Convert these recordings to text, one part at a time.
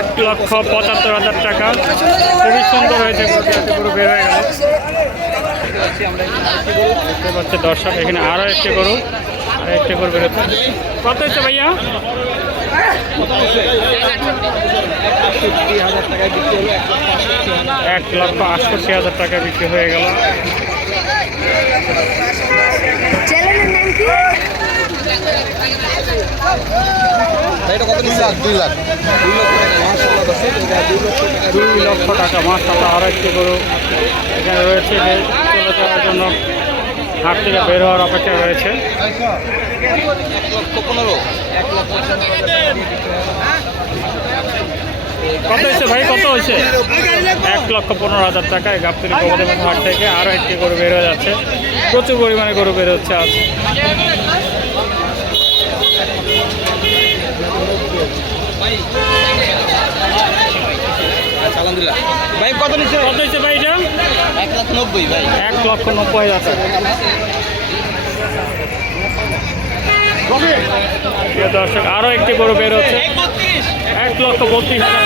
এক লক্ষ পঁচাত্তর হাজার টাকা। খুবই সুন্দর হয়েছে গরু বের হয়ে গেল। দেখতে পাচ্ছে দর্শক এখানে আরও একটি গরু আর একটি গরু বেরোচ্ছে কত হচ্ছে ভাইয়া? এক লক্ষ আটষট্টি হাজার টাকা বিক্রি হয়ে গেল। দুই লাখ। দুই লাখ লক্ষ টাকা মাসাল্লাহ আরও একটি গরু এখানে রয়েছে চলে যাওয়ার জন্য হাট থেকে বের হওয়ার অপেক্ষা রয়েছে। কত হয়েছে ভাই? কত হয়েছে? এক লক্ষ পনেরো হাজার টাকায় গাবতলি কবদেবের হাট থেকে আরও একটি গরু বের হয়ে যাচ্ছে। প্রচুর পরিমাণে গরু বের হচ্ছে আজ। আলহামদুলিল্লাহ। ভাই কত নিচ্ছে? কত হয়েছে ভাই এটা? এক লাখ নব্বই ভাই। এক লক্ষ নব্বই হাজার টাকা। প্রিয় দর্শক আরও একটি গরু বের হচ্ছে। এক লক্ষ বত্রিশ হাজার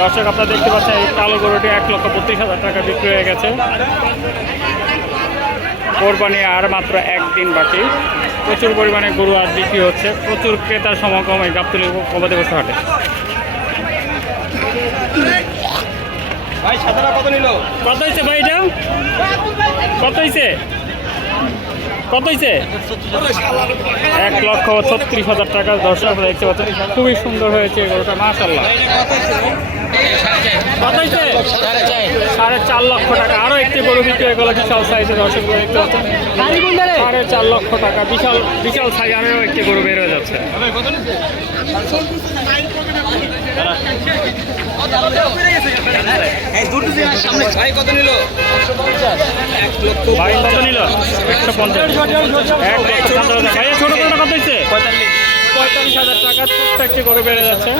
দর্শক আপনারা দেখতে পাচ্ছেন এই কালো গরুটি এক লক্ষ বত্রিশ হাজার টাকা বিক্রি হয়ে গেছে। কোরবানি আর মাত্র একদিন বাকি। প্রচুর পরিমাণে গরু আজ বিক্রি হচ্ছে। প্রচুর ক্রেতার সমাগম এই গাবতলি কবাদি বসে হাটে। ভাই সাদারা কত নিল? কত হয়েছে ভাই এটা? কত হয়েছে কত হয়েছে এক লক্ষ ছত্রিশ হাজার টাকা দর্শক আপনারা দেখতে পাচ্ছেন। খুবই সুন্দর হয়েছে এই গরুটা মাশাল্লাহ হয়েছে সাড়ে চার লক্ষ টাকা। আরও একটি গরু বিক্রি হয়ে গেল বিশাল সাইজে দর্শক দেখতে পাচ্ছেন। সাড়ে চার লক্ষ টাকা। বিশাল বিশাল সাইজ আরও একটি গরু বের হয়ে যাচ্ছে। ভাই কত নিল? একশো পঞ্চাশ। এক ছোটো কত হয়েছে? পঁয়তাল্লিশ হাজার টাকা ছোট্ট একটি গরু বেড়ে যাচ্ছে।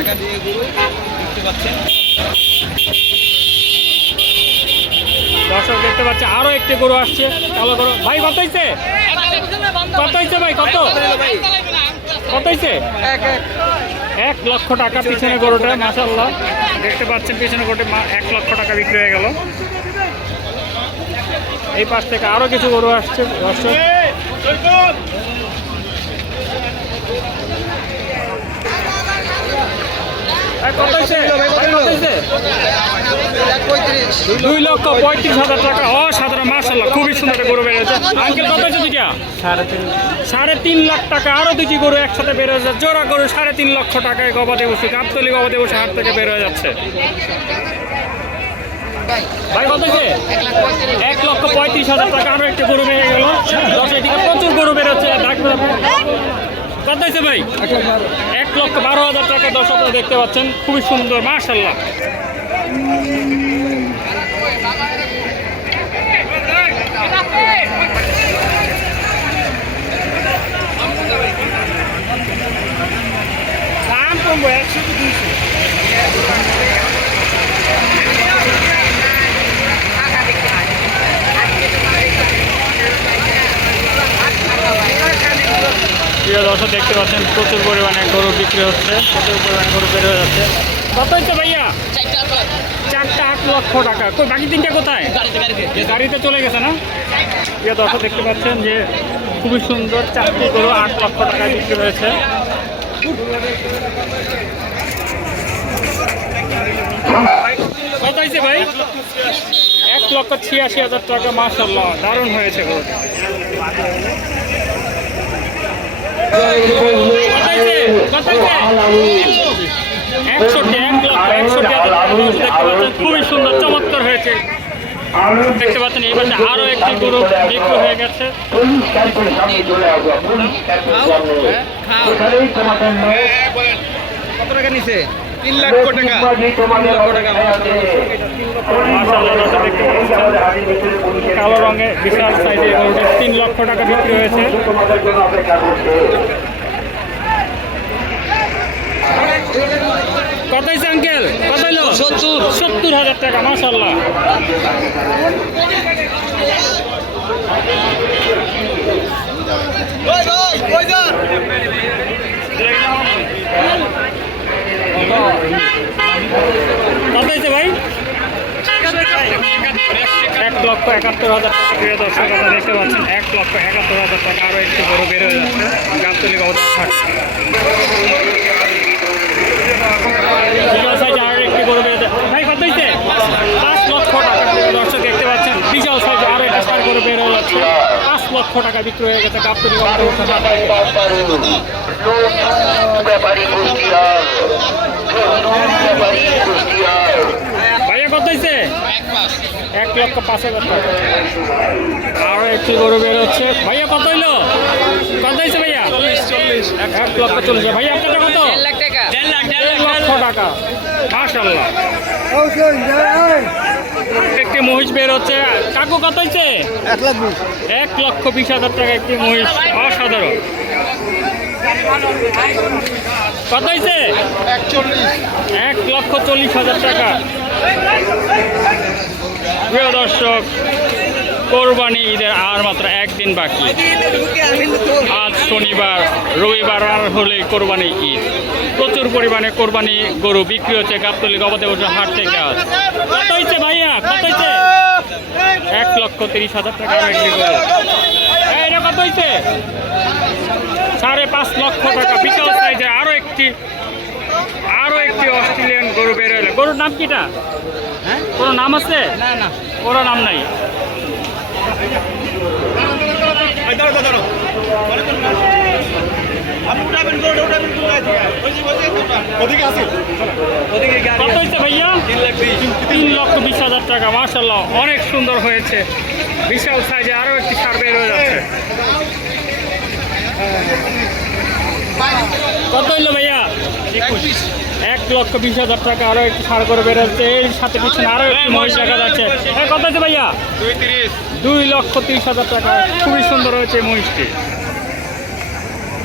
দর্শক দেখতে পাচ্ছে আরও একটি গরু আসছে কালো গরু। ভাই কত হয়েছে কত হয়েছে ভাই কত? কত হয়েছে এক লক্ষ টাকা পিছনে গরুটা মাসাল্লাহ দেখতে পাচ্ছেন পিছনে গরুটা এক লক্ষ টাকা বিক্রি হয়ে গেল। এই পাশ থেকে আরও কিছু গরু আসছে দর্শক এই কত হয়েছে ভাই কত হয়েছে এক পঁয়ত্রিশ দুই লক্ষ পঁয়ত্রিশ হাজার টাকা। অসাধারণ মার্শাল্লাহ খুবই সুন্দর গরু বেড়েছে আঙ্কেল কত হয়েছে দুইটা? সাড়ে তিন লাখ টাকা। আরও দুটি গরু একসাথে বের হয়ে যাচ্ছে জোড়া গরু সাড়ে তিন লক্ষ টাকায় গবাদি বসে গাবতলি গবাদি বসে হাট থেকে বের হয়ে যাচ্ছে। ভাই কত হয়েছে? এক লক্ষ পঁয়ত্রিশ হাজার টাকা। আরও একটা গরু বেড়ে গেল। দশ এদিকে প্রচুর গরু বেরোচ্ছে কত হয়েছে ভাই? এক লক্ষ বারো হাজার টাকা দশ আপনারা দেখতে পাচ্ছেন। খুবই সুন্দর মার্শাল্লাহ একশো দুইশো? দর্শক দেখতে পাচ্ছেন, প্রচুর পরিমাণে গরু বিক্রি হচ্ছে, প্রচুর পরিমাণে গরু বের হয়ে যাচ্ছে। কত হচ্ছে ভাইয়া? চারটা আট লক্ষ টাকা। কই, বাকি তিনটা কোথায়? গাড়িতে চলে গেছে না? প্রিয় দর্শক দেখতে পাচ্ছেন যে খুবই সুন্দর চারটি গরু আট লক্ষ টাকা বিক্রি হয়েছে। কত হয়েছে ভাই? এক লক্ষ ছিয়াশি হাজার টাকা মাসাল্লাহ দারুণ হয়েছে গরু কত হয়েছে কত হয়েছে একষট্টি এক লক্ষ একষট্টি হাজার টাকা গরু দেখতে পাচ্ছেন খুবই সুন্দর চমৎকার হয়েছে। দেখতে পাচ্ছেন এই পাশে আরও একটি গরু বিক্রি হয়ে গেছে। কত টাকা নিছে? তিন লক্ষ টাকা। তিন লক্ষ টাকা। কালো রঙের বিশাল গরুটি তিন লক্ষ টাকা বিক্রি হয়েছে। কত হয়েছে আঙ্কেল? কত হইল সত্তর। সত্তর হাজার টাকা মাসাল্লাহ কত হয়েছে ভাই? এক লক্ষ একাত্তর হাজার টাকা, প্রিয় দর্শক, আপনারা দেখতে পাচ্ছেন, এক লক্ষ একাত্তর হাজার টাকা আরও একটি বড় বের হয়ে যাচ্ছে। গাবতলি বের হয়ে ভাই, কত হয়েছে পাঁচ লক্ষ টাকা প্রিয় দর্শক দেখতে পাচ্ছেন বিশাল সাইজ আরও একটি সার করে বের হয়ে যাচ্ছে পাঁচ লক্ষ টাকা বিক্রি হয়ে গেছে গাবতলি ভাইয়া কত হয়েছে এক লক্ষ পাঁচ হাজার টাকা। আরও একটি গরু বের হচ্ছে। ভাইয়া কত হইল? কত হয়েছে ভাইয়া? এক লক্ষ চল্লিশ ভাইয়া আপনারটা কত? দেড় লক্ষ টাকা। মাশাল্লাহ একটি মহিষ বের হচ্ছে। কাকু কত হয়েছে এক লাখ বিশ। এক লক্ষ বিশ হাজার টাকা একটি মহিষ। অসাধারণ। কত হয়েছে এক লক্ষ চল্লিশ হাজার টাকা। প্রিয় দর্শক কোরবানি ঈদের আর মাত্র একদিন বাকি। আজ শনিবার রবিবার আর হলে কোরবানি ঈদ। প্রচুর পরিমাণে কোরবানি গরু বিক্রি হচ্ছে গাবতলি গবাদি পশু হাট থেকে আজ। কত হয়েছে ভাইয়া? কত হয়েছে এক লক্ষ তিরিশ হাজার টাকা বিক্রি করে এটা কত হয়েছে সাড়ে পাঁচ লক্ষ টাকা। বিশাল সাইজে আরও একটি আরও একটি অস্ট্রেলিয়ান গরু বের হলো গরুর নাম কিটা? হ্যাঁ? কোনো নাম আছে? না না। কোনো নাম নাই। হয়েছে ভাইয়া তিন লক্ষ বিশ হাজার টাকা মার্শাল্লাহ অনেক সুন্দর হয়েছে। বিশাল সাইজে আরও একটি সার বের হয়ে যাচ্ছে। কত হইল ভাইয়া? এক লক্ষ বিশ হাজার টাকা আরও একটি সার করে বেরোচ্ছে এর সাথে পিছনে আরও একটি মহিষ দেখা যাচ্ছে। হ্যাঁ কত হয়েছে ভাইয়া? দুই লক্ষ তিরিশ হাজার টাকা খুবই সুন্দর হয়েছে মহিষটি কত হইছে কত হইছে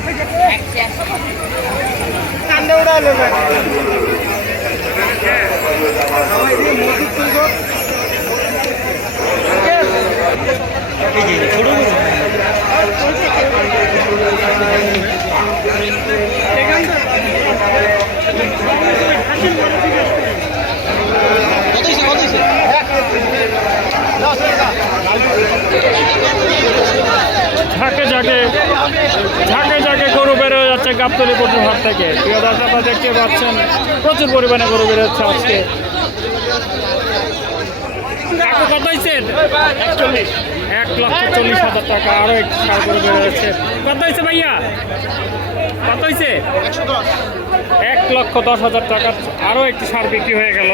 ঝাঁকে ঝাঁকে ঝাঁকে ঝাঁকে গরু বের হয়ে যাচ্ছে গাবতলি পটুর হাট থেকে। প্রিয় দর্শক, আপনারা দেখতে পাচ্ছেন, প্রচুর পরিমাণে গরু বের হচ্ছে আজকে। এক লক্ষ চল্লিশ হাজার টাকা একটি সার হয়েছে। ভাইয়া? এক লক্ষ দশ হাজার টাকা আরও একটি সার বিক্রি হয়ে গেল।